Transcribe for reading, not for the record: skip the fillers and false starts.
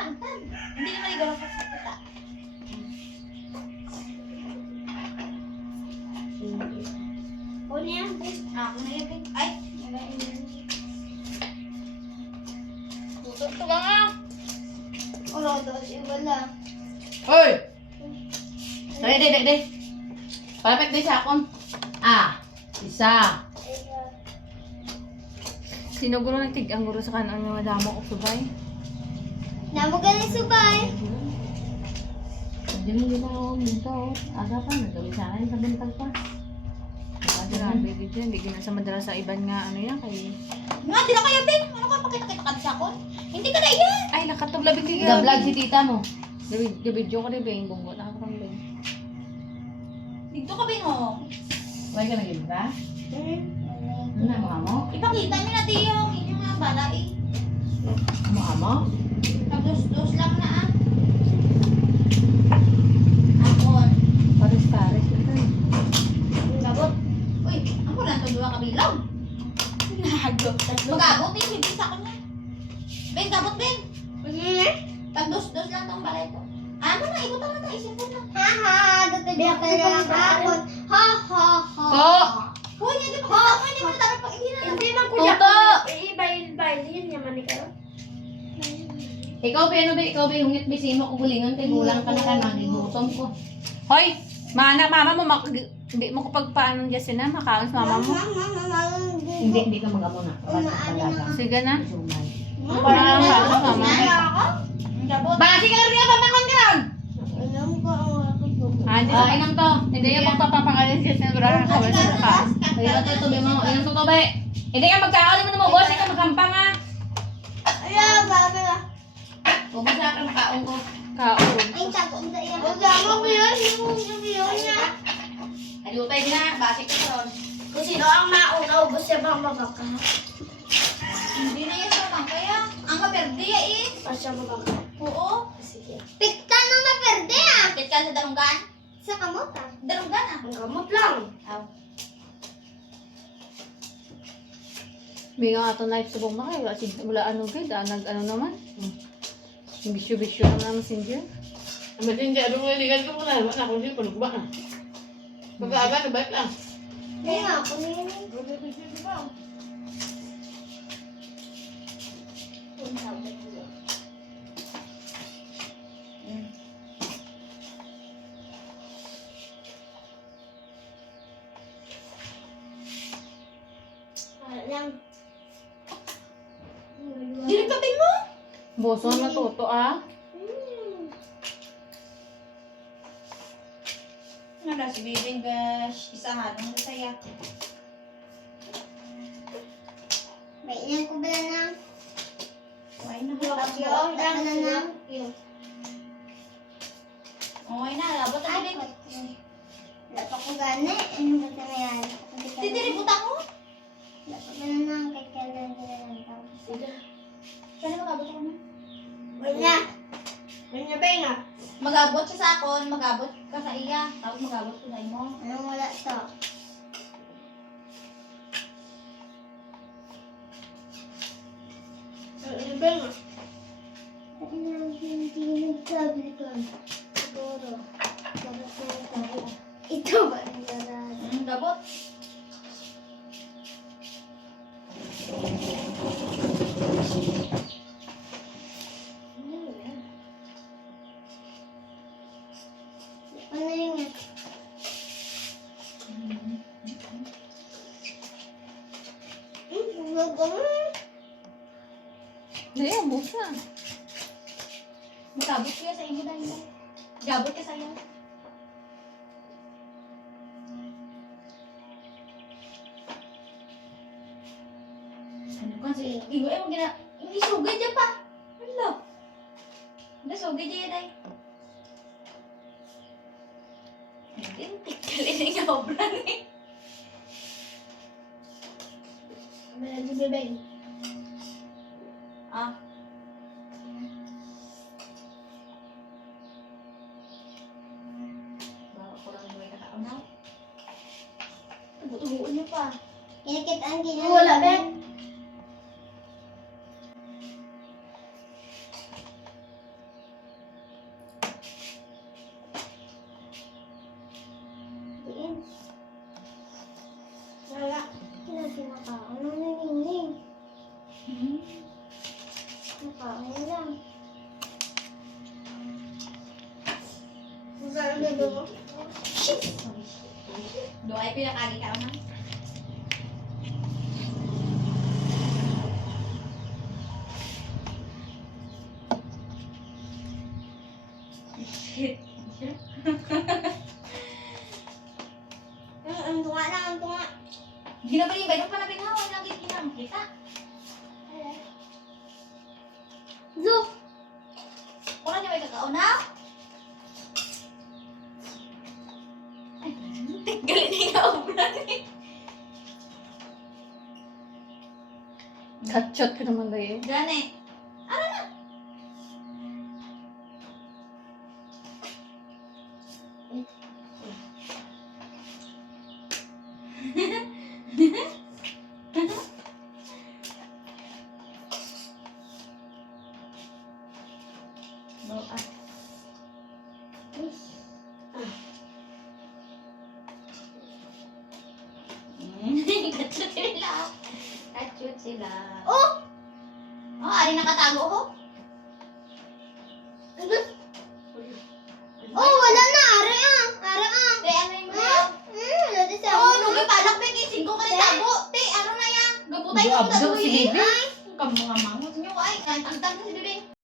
tangkad. Hindi naman ikaw lang pagsaputa. Ano yan? Ako na yan. Ay! Tutok ka nga! Wala daw siya, wala. Hoy! Dali. Palapit din sa akon. Isa. Sino guro nagtig-ang guro sa kanan ng madamo ko subay? Namo galing subay. Hindi mo din ako dito. Aga pa, nagawin sa akin sa bintag pa. Grabe dito, hindi gina sa madala sa iban nga ano yan kay... Nga, di na kaya, Ben. Ano ka pakita-kita ka sa akon? Hindi ka na iyan. Ay, nakatublabi kay Ga-vlog si tita mo. Video ko rin ba yung bunggo na ako rin. Dito ka, Ben, oh. Huwag ka nag-ibig ba? Ano na, mga mo? Ipakita niyo na di yung inyong mga bala eh. Mga mo? Tapos-dos lang na ah. Akon. Pares-pares ito eh. Gabot. Uy, ako lang itong dua kabilang. Nahaglo. Magabot eh, bibig sa akin yan. Ben, gabot Ben. Tagdos-dos lang itong balay ko. Ano na, ibutan na tayo, isipon na. Haha, dutudya ka lang ako. Ha, ha, ha. Oh! Hoy, hindi pa kita mo, hindi mo na dapat pag hindi na. Hindi man ko Toto! i-bail, yun naman ikaw. Ikaw ba hungit bisimo ko gulingon kay gulang ka na ka nagigutom ko. Hoy! Mama mo, hindi mo ko pagpaanon dyan sina, makaon sa mama mo. Hindi ka mag-amo na. Talaga. Sige na. Suman. Parang makaon sa mama. Gabot. Basi ka rin ka pamangon ka ron! Alam ko ang ako po. Hindi Inang to. Hindi yung magpapapakain siya sa brara ka wala sa ka. Kaya ito tubi mo. Inang to be. Hindi ka magkaon mo na mo boss. Ikaw magkampang ha. Ayan, babi ka. Ubus na ka makaon ko. Kaon. Ay, tago ang daya. Magama ko yun, yung yun niya. Ayutay din na. Basi ka ron. Kung sino ang mauna, ubos siya bang magaka. Hindi na yan sa kaya. Ang maperde ya eh. Pa siya magaka. Oo. Sige. Pikta na maperde ah. Akit ka sa darunggan. Sa kamuta. Darunggan ah. Ang gamot lang. Aw. May nga ato knife subong na kayo. Kasi mula ano kayo, ano naman. Yung bisyo-bisyo naman messenger. Hindi, ano mo niligan ko muna. Wala akong sila panugba na. Pagkaaga, nabalik lang. Kaya nga, ako na yun. Lang. Dili ka Ben mo. Boso na toto ah. Nala si Bibing gash. Isahan ang saya. May ilan ko ba na? Why na Yung halap lang na lang. Yung. Okay na, labot na din. Wala pa ko gani. Ano ba ito na yan? Titiri butang mo. Wala pa ba na lang kay kailan ko na lang tao. Kaya magabot ako na. Wala. Wala ba yun ah? Magabot siya sa akon, magabot ka sa iya. Tapos magabot ko sa imo. Anong wala to? Ano ba yun ah? Hindi nagsabi ko. Siguro. Ito ba? Gabot. Ano yun nga? Hindi, ang boso na. Magabot siya sa imo dahil. Gabot ka sa iyo. Ano kasi, ibo ay mo gina, hindi sugay dyan pa. Ano? Hindi sugay dyan day. Hindi, tikalin nga obran eh. Malagi bebeng. Ah. Bawa ko lang buhay nakaunaw. Tubutubuan niyo pa. Kinakit ang ginagawa. Wala, Ben. lang. Saan na ba? Doon ay pinakali ka naman. Shit. Ang tunga na, ang tunga. Ginabalin ba? Yung panapin na, wala nang ginang kita. Look! Wala niya may kakao na? Ay, galing na yung obran eh. Kachot ka naman dahil. Gane. Ano na? Doa. Kachut sila. Kachut sila. Oh! Oh, ari nakatago ho. Oh, wala na. Ara ang. Ara ang. Te, ano yung mga? Wala din sa Oh, nung ipalak ba kay 5 ka rin tago. Te, ano na yan? Gabutay ka mo Abdo na si duwi. Bibi. Kamu nga mangon.